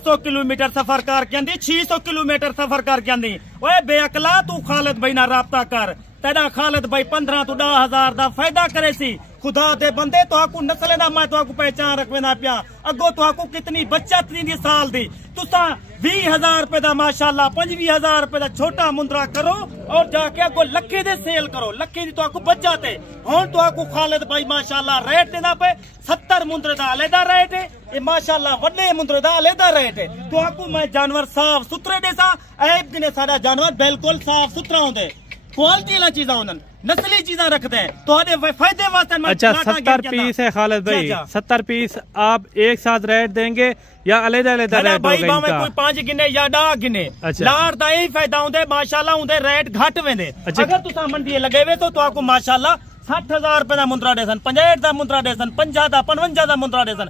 700 kilometre सफर करके आंदी, 600 kilometre सफर करके आंदी। ओए बेअकला तू खालिद भाई ना राबता कर, तेरा खालिद भाई 15 तो 10,000 का फायदा करे सी। खुदा दे बंदे तो आकू नस्ल दा मैं तो आकू पहचान रखवेना पिया। अगो तो आकू कितनी बचत दी साल दी। तुसा 20,000 रुपए दा माशाल्लाह 25,000 रुपए दा छोटा मुंदरा करो और जाके आगो लखे दे सेल करो। लखे दी तो आकू बचत है। हुण तो आकू खालिद भाई माशाल्लाह रेट देना पे 70 मुंदरे दा अलहदा रेट है, ये माशाल्लाह वड्डे मुंदरे दा अलहदा रेट है। तो आकू मैं जानवर साफ सुथरे देसा, ऐब दिने सारा जानवर बिल्कुल साफ सुथरा होंदे, क्वालिटी वाला चीजा होंदन, नस्ली चीजा रखते हैं तो फायदे वास्ते। अच्छा 70 पीस है खालिद भाई, 70 पीस आप एक साथ रेट देंगे या अलग-अलग रेट भाई होगा? कोई 5 गिने या 10 गिने। अच्छा। लार दा यही फायदा होंदे माशाल्लाह, होंदे रेट घट वेंदे। अच्छा। अगर तुसा मंडी लगे वे तो आपको माशाल्लाह 60,000 रुपए का मुंदरा देसन, 65 का मुंदरा देसन, 50 का 55 का मुंदरा देसन।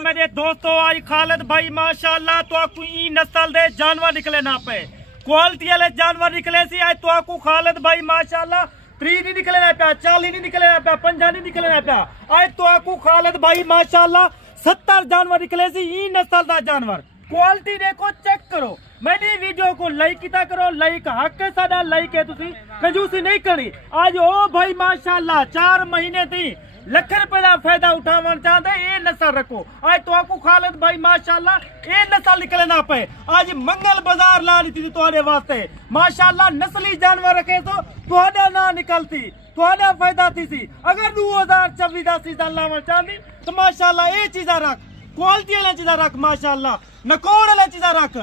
मेरे दोस्तों आज खालिद भाई माशाल्लाह तो आपको ई नस्ल दे जानवर निकले ना पे, क्वालिटी वाले जानवर निकले सी। आज तो आपको खालिद भाई माशाल्लाह 30 नहीं निकले ना पिया, 40 नहीं निकले ना पिया, 50 नहीं निकले ना पिया। आज तो आपको खालिद भाई माशाल्लाह 70 जानवर निकले सी। ई नस्ल का जानवर क्वालिटी देखो, चेक करो। मेरी वीडियो को लाइक किया करो, लाइक हक है साडा, लाइक है, तुसी कंजूसी नहीं करनी। आज ओ भाई माशाल्लाह 4 महीने थी लख रुपए का फायदा उठावन चाहते ये नस्ल रखो। आज तो आपको खालिद भाई माशाल्लाह ये नस्ल निकले ना पे। आज मंगल बाजार ला ली थी तुम्हारे वास्ते माशाल्लाह, नस्ली जानवर रखे तो तुहाडा ना निकलती, तुहाडा फायदा थी सी। अगर 2024 का सीजन लावन चाहती तो माशाल्लाह ये चीजा रख, क्वालिटी वाली चीजा रख माशाल्लाह, नकोड़ वाली चीजा रख।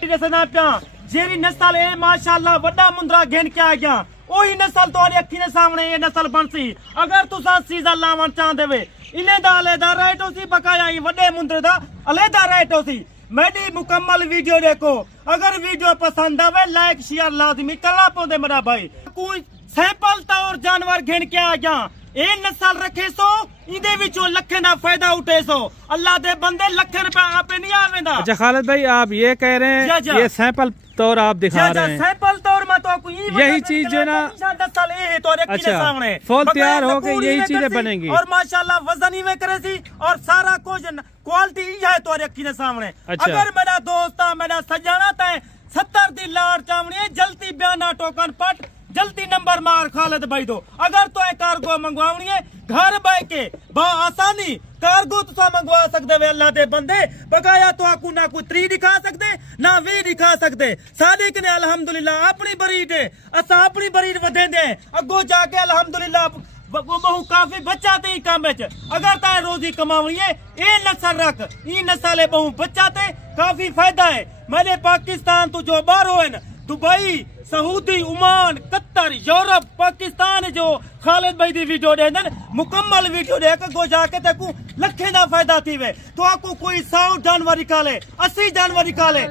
जैसे ना पिया जेरी नस्ल है माशाल्लाह वड्डा मुंदरा घेन के आ गया, ओही नस्ल तुम्हारी अखी के सामने ये नस्ल बनसी। अगर तुसा सीजन लावन चाहते वे इन्हें दा अलहदा रेट होसी, बकाया वड्डे मुंदरे दा अलहदा रेट होसी। मेरी मुकम्मल वीडियो देखो, अगर वीडियो पसंद आवे लाइक शेयर लाजमी करना पौंदे मेरा भाई। कोई सैंपल तौर जानवर घेन के आ गया, ये नस्ल रखे सो इदे विचों लखे ना फायदा उठे सो। अल्लाह दे बंदे लखे रुपया आपे नहीं आवेंदा। अच्छा खालिद भाई आप ये कह रहे हैं ये सैंपल तौर आप दिखा रहे हैं, सैंपल तौर में तो आपको यही चीज जो ना सामने फुल तैयार हो गई, यही चीजें बनेंगी और माशाल्लाह वजन ही में करे सी और सारा कुछ क्वालिटी है तुम्हारी अखी के सामने। अगर मेरा दोस्त मेरा सजाना तय 70 दी लाड़ चावनी जल्दी बयाना टोकन पट जल्दी नंबर मार खालिद भाई दो। अगर तो कार्गो मंगवानी है घर बह के बा आसानी कार्गो तुसा मंगवा सकते वे अल्लाह दे बंदे। बकाया तो आकू ना कोई 3 दिखा सकते ना 20 दिखा सकते। सादे कने अल्हम्दुलिल्लाह अपनी बरीड है, असा अपनी बरीड वधे दे अगो जाके अल्हम्दुलिल्लाह बहु काफी बच्चा ते काम बेच। अगर ताए रोजी कमावनी है ये नस्ल रख, ई नस्ल बहु बच्चा ते काफी फायदा है। मेरे पाकिस्तान तो जो बाहर हो Dubai, Saudi, Oman, Qatar, Europe, Pakistan जो खालिद भाई दी वीडियो देंदन मुकम्मल वीडियो देख गो जाके तेकू लखे दा फायदा थी वे। तो आपको कोई 100 जानवर निकाले 80 जानवर निकाले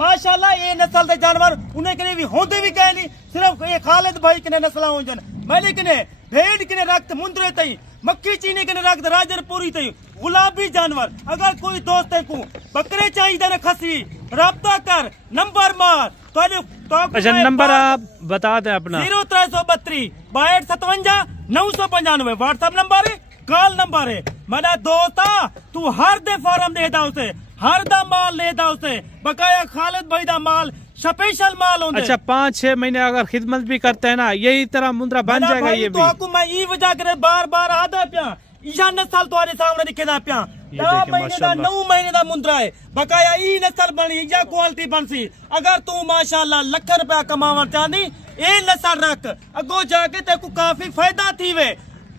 माशाल्लाह ये नस्ल के जानवर उन्हें कने भी होंदे भी कहे नहीं, सिर्फ ये खालिद भाई कने नस्ल होंजन। मैंने कने भेड़ कने रक्त मुंदरे तई, मक्खी चीनी कने रक्त राजरपुरी तई, गुलाबी जानवर। अगर कोई दोस्त को बकरे चाहिए न खसी राब्ता कर नंबर मार तो अच्छा नंबर आप बता दें अपना 0332 6257 995 व्हाट्सएप नंबर है, कॉल नंबर है। मेरा दोस्त तू हर दे फॉर्म दे दा उसे, हर दा माल ले दा उसे, बकाया खालिद भाई दा माल स्पेशल माल होंगे। अच्छा 5-6 महीने अगर खिदमत भी करते हैं ना यही तरह मुंदरा बन जाएगा। ये भी तो मैं ई वजह करे बार बार आदा पिया ईशा नस्ल तुम्हारे सामने दिखे ना पिया 10 महीने का 9 महीने का मुंदरा है, बकाया ई नस्ल बनी या क्वालिटी बनसी। अगर तू माशाल्लाह लख रुपया कमावन चाहती ये नस्ल रख अगो जाके तेको काफी फायदा थी वे।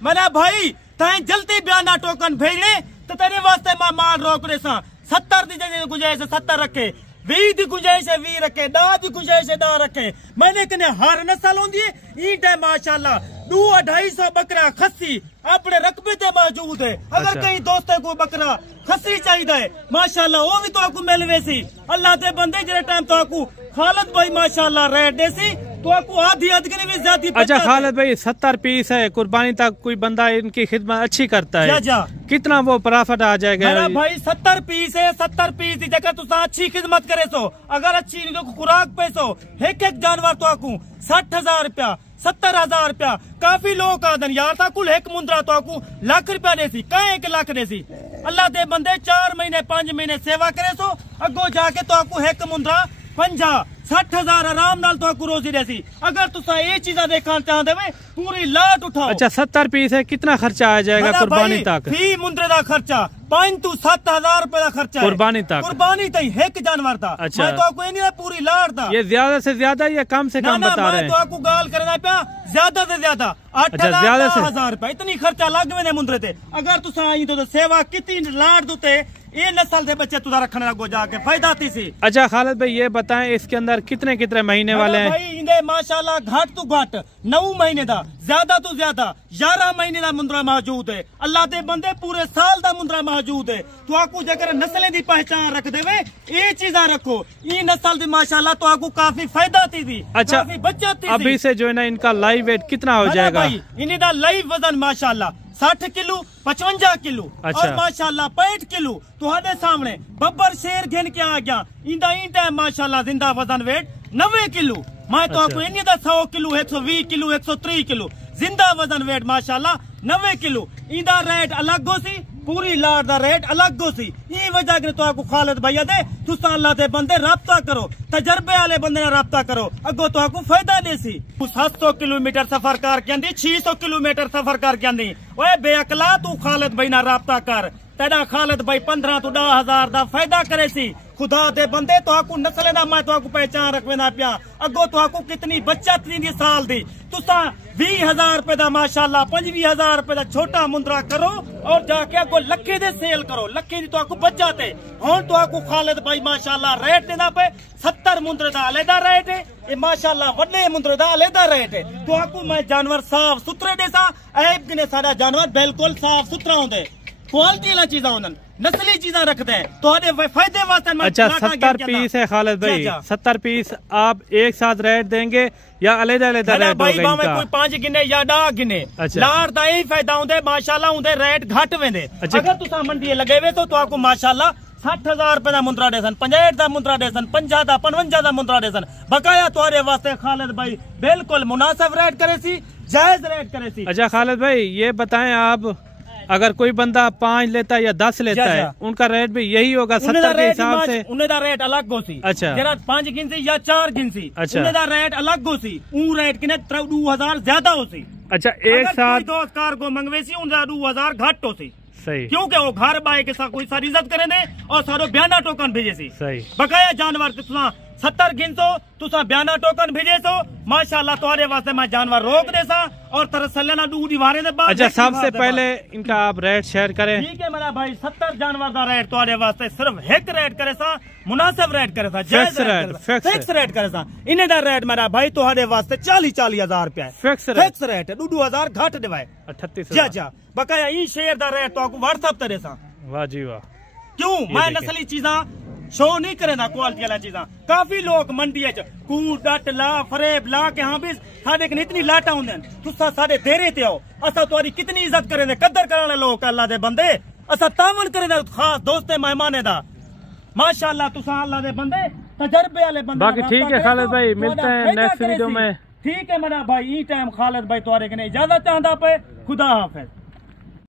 मेरा भाई तय जल्दी बयाना टोकन भेजने तो तेरे वास्ते मैं माल रोक रहे सा। 70 दी जगह गुंजाइश 70 रखे, 20 दी गुंजाइश 20 रखे, 10 दी गुंजाइश 10 रखे। मैंने कने हर नस्ल होंदी है ई टाइम माशाल्लाह 200-250 बकरा खस्सी अपने रकबे ते मौजूद है। अगर कहीं दोस्त को बकरा खस्सी चाहिए माशाल्लाह वो भी तो आपको मिलवे सी। अल्लाह दे बंदे जेरे टाइम तो आपको खालिद भाई माशाल्लाह रेट देसी तो आपको आधी अदगनी भी ज्यादा। अच्छा खालिद भाई 70 पीस है, कुर्बानी तक कोई बंदा इनकी खिदमत अच्छी करता है कितना वो प्रॉफिट आ जाएगा? मेरा भाई 70 पीस है, 70 पीस की जगह तुसा अच्छी खिदमत करे सो, अगर अच्छी खुराक पे सो एक जानवर तो आपको 60,000 रुपया 70,000 रुपया। काफी लोग आदन यार था कुल एक मुंद्रा तो आपको लाख रुपया देसी कहीं 1 लाख देसी। अल्लाह दे बंदे 4 महीने 5 महीने सेवा करे सो अगो जाके तो आपको एक मुंद्रा 50-60,000 आराम नाल तो आपको रोजी देसी। अगर तुसा ये चीजा देखना चाहते वे पूरी लाट उठाओ। अच्छा 70 पीस है, कितना खर्चा आ जाएगा कुर्बानी तक? फी मुंद्रे दा खर्चा 5 to 7,000 रुपए का खर्चा कुर्बानी तक। कुर्बानी तक एक जानवर था। अच्छा मैं तो आपको नहीं पूरी लाट था। ये ज्यादा से ज्यादा या कम से कम बता रहे हैं? तो आपको गाल करना पे ज्यादा से ज्यादा 8,000 रुपए इतनी खर्चा लग गए मुंद्रे थे। अगर तुसा आई तो सेवा कितनी लाट दुते ये नस्ल के बच्चे तुझा रखने लगो जाके फायदा थी सी। अच्छा खालिद भाई ये बताएं इसके अंदर कितने कितने महीने वाले हैं? भाई इन्हें माशाल्लाह घाट तो घाट 9 महीने दा ज्यादा तो ज्यादा 11 महीने का मुंद्रा मौजूद है। अल्लाह दे बंदे पूरे साल का मुंद्रा मौजूद है। तो आपको जगह नस्लें की पहचान रख देवे ये चीजा रखो ये नस्ल की माशाल्लाह तो आपको काफी फायदा थी। अच्छा काफी बचत थी। अभी से जो है ना इनका लाइव वेट कितना हो जाएगा? इन्हें दा लाइव वजन माशाल्लाह 60 किलो 55 किलो। अच्छा। और माशाल्लाह 65 किलो तुम्हारे सामने बब्बर शेर घेन के आ गया। इंदा इंटा माशाल्लाह जिंदा वजन वेट 90 किलो। मैं तो आपको इन्हीं दा 100 किलो 120 किलो 130 किलो जिंदा वजन वेट माशाल्लाह 90 किलो। इंदा रेट अलग हो सी पूरी लाट दा रेट अलग हो सी। ये वजह के तो आपको खालिद भैया दे तुसा अल्लाह दे बंदे राब्ता करो तजर्बे वाले बंदे ने राब्ता करो अगो तो आपको फायदा दे सी। 700 किलोमीटर सफर करके आंदी 600 किलोमीटर सफर करके आंदी। ओए बेअकला तू खालिद भाई ना राब्ता कर तेरा खालिद भाई 15 to 10,000 दा फायदा करे सी। खुदा दे बंदे तो आपको नस्ल दा मैं तो आपको पहचान रखवेना पिया अगो तो आपको कितनी बचत थी साल दी। तुसा 20,000 रुपए दा माशाल्लाह 25,000 रुपए दा छोटा मुंद्रा करो और जाके आपको लखे दे सेल करो लखे दी तो आपको बचत है। हुन तो आपको खालिद भाई माशाल्लाह रेट देना पे 70 मुंद्रे दा अलहदा रेट है ये माशाल्लाह वड्डे मुंद्रे दा अलहदा रेट है। तो आपको मैं जानवर साफ सुथरे देसा ऐब किने सारा जानवर बिल्कुल साफ सुथरा होंदे क्वालिटी वाला चीजा होंदन नस्ली चीजा रखते हैं तो फायदे वास्ते। अच्छा 70 पीस है खालिद भाई 70 पीस आप एक साथ रेट देंगे या अलग-अलग रेट होगा इनका? कोई 5 गिने या 10 गिने। अच्छा। लार दा यही फायदा होंदे माशाल्लाह होंदे रेट घट वेंदे। अच्छा। अगर तुसा मंडी लगे वे तो आपको माशाल्लाह 60,000 रुपए का मुंद्रा देसन 65 का मुंद्रा देसन 50 का 55 का मुंद्रा देसन बकाया तुम्हारे वास्ते खालिद भाई बिल्कुल मुनासिब रेट करे सी जायज रेट करे सी। अच्छा खालिद भाई ये बताएं आप अगर कोई बंदा 5 लेता है या 10 लेता है उनका रेट भी यही होगा 70 के हिसाब से? उनका रेट अलग हो सी। अच्छा जरा 5 गिनसी या 4 गिनसी। अच्छा उनका रेट अलग हो सी ऊ रेट किने 2,000 ज्यादा हो सी। अच्छा एक साथ दोस्त कार को मंगवे सी उनका 2,000 घट हो सी। सही क्योंकि वो घर बाए के साथ कोई सारी इज्जत करे दे और सारो बयाना टोकन भेजे सी। सही बकाया जानवर तुसा 70 गिनसो तुसा बयाना टोकन भेजे सो माशाल्लाह तुम्हारे वास्ते मैं जानवर रोक देसा और तरसलना दू दीवारे दे बाद। अच्छा सबसे पहले इनका आप रेट शेयर करें। ठीक है मेरा भाई 70 जानवर का रेट तुम्हारे वास्ते सिर्फ एक रेट करे सा मुनासिब रेट करे सा जायज रेट फिक्स रेट करे सा। इन्हें दा रेट मेरा भाई तुम्हारे वास्ते 40,000 रुपया फिक्स रेट है 2,000 घट देवाए 38,000। जा बकाया ई शेयर दा रेट तो आपको व्हाट्सएप तेरे सा। वाह जी वाह। क्यों मैं नस्ली चीजा शो नहीं करे ना क्वालिटी वाला चीजा। काफी लोग मंडी कूट डट ला फरेब ला के हाँ भी साढ़े इतनी लाटा होंगे तुसा साढ़े देरे ते आओ असा तुम्हारी कितनी इज्जत करे दे कदर करने लोग अल्लाह दे बंदे असा तावन करे दे खास दोस्ते मेहमाने दा माशाल्लाह तुसा अल्लाह दे बंदे तजर्बे वाले बंदे। बाकी ठीक है खालिद भाई मिलते हैं नेक्स्ट वीडियो में। ठीक है मेरा भाई ई टाइम खालिद भाई तुम्हारे कने इजाजत चाहता पे खुदा हाफिज।